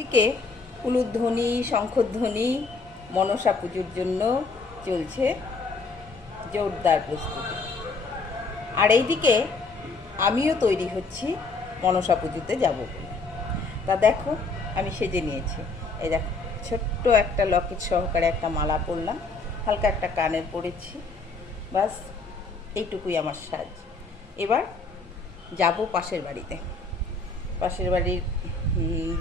দিকে উলুধ্বনি শঙ্খধ্বনি মনসা পুজোর জন্য চলছে জোরদার প্রস্তুতি। আর এইদিকে আমিও তৈরি হচ্ছি মনসা পুজোতে যাব বলে। তা দেখো আমি সেজে নিয়েছি। এই দেখো ছোট্ট একটা লকেট সহকারে একটা মালা পরলাম, হালকা একটা কানের পরেছি, বাস এইটুকুই আমার সাজ। এবার যাব পাশের বাড়িতে। পাশের বাড়ির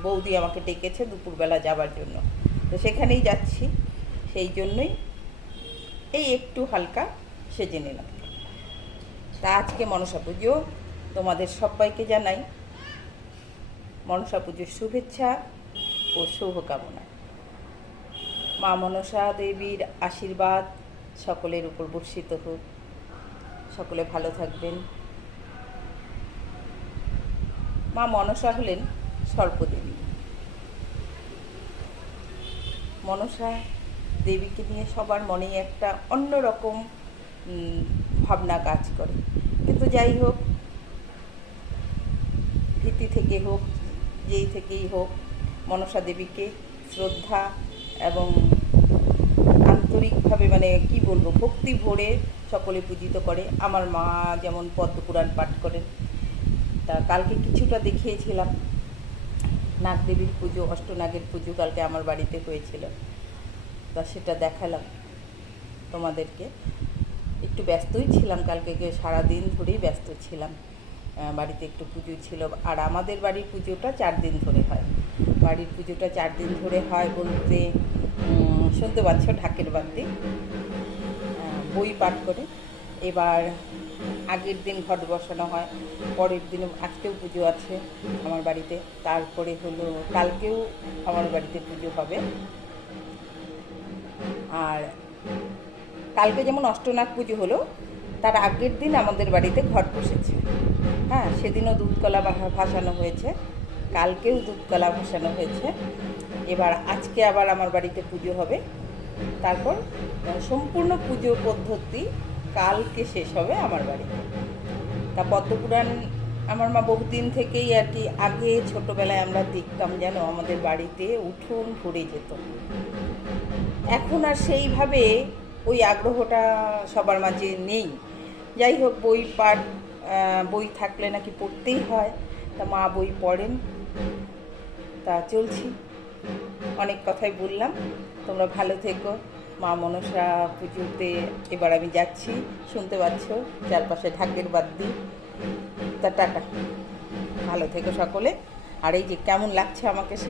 বৌদি আমাকে ডেকেছে দুপুরবেলা যাবার জন্য, তো সেখানেই যাচ্ছি। সেই জন্যই এই একটু হালকা সেজে নিলাম। তা আজকে মনসা পুজো, তোমাদের সবাইকে জানাই মনসা পুজোর শুভেচ্ছা ও শুভকামনা। মা মনসা দেবীর আশীর্বাদ সকলের উপর বর্ষিত হোক, সকলে ভালো থাকবেন। মা মনসা হলেন সর্পদেবী। মনসা দেবীকে নিয়ে সবার মনেই একটা অন্যরকম ভাবনা কাজ করে, কিন্তু যাই হোক, ভীতি থেকে হোক যেই থেকেই হোক, মনসা দেবীকে শ্রদ্ধা এবং আন্তরিকভাবে কি বলবো, ভক্তি ভরে সকলে পূজিত করে। আমার মা যেমন পদ্মপুরাণ পাঠ করেন। তা কালকে কিছুটা দেখিয়েছিলাম, নাগদেবীর পুজো, অষ্টনাগের পুজো কালকে আমার বাড়িতে হয়েছিল, তা সেটা দেখালাম তোমাদেরকে। একটু ব্যস্তই ছিলাম কালকে, সারাদিন ধরেই ব্যস্ত ছিলাম, বাড়িতে একটু পুজো ছিল। আর আমাদের বাড়ির পুজোটা 4 দিন ধরে হয়। বাড়ির পুজোটা 4 দিন ধরে হয় বলতে, শুনতে পাচ্ছ ঢাকের বাদ্যি, বই পাঠ করে। এবার আগের দিন ঘট বসানো হয়, পরের দিন আজকেও পুজো আছে আমার বাড়িতে, তারপরে হলো কালকেও আমার বাড়িতে পুজো হবে। আর কালকে যেমন অষ্টনাগ পুজো হলো, তার আগের দিন আমাদের বাড়িতে ঘট বসেছে। হ্যাঁ, সেদিনও দুধকলা ভাসানো হয়েছে, কালকেও দুধকলা ভাসানো হয়েছে। এবার আজকে আবার আমার বাড়িতে পুজো হবে, তারপর সম্পূর্ণ পুজো পদ্ধতি কালকে শেষ হবে আমার বাড়িতে। তা পদ্মপুরাণ আমার মা বহুদিন থেকেই আর কি, আগে ছোটোবেলায় আমরা দেখতাম যেন আমাদের বাড়িতে উঠোন ভরে যেত। এখন আর সেইভাবে ওই আগ্রহটা সবার মাঝে নেই। যাই হোক, বই থাকলে নাকি পড়তেই হয়, তা মা বই পড়েন। তা চলছি, অনেক কথাই বললাম, তোমরা ভালো থেকো। মা মনসা পুজোতে এবার আমি যাচ্ছি, শুনতে পাচ্ছ চারপাশে ঢাকের বাদ্যি। তা টাটা, ভালো থেকো সকলে। আর এই যে কেমন লাগছে আমাকে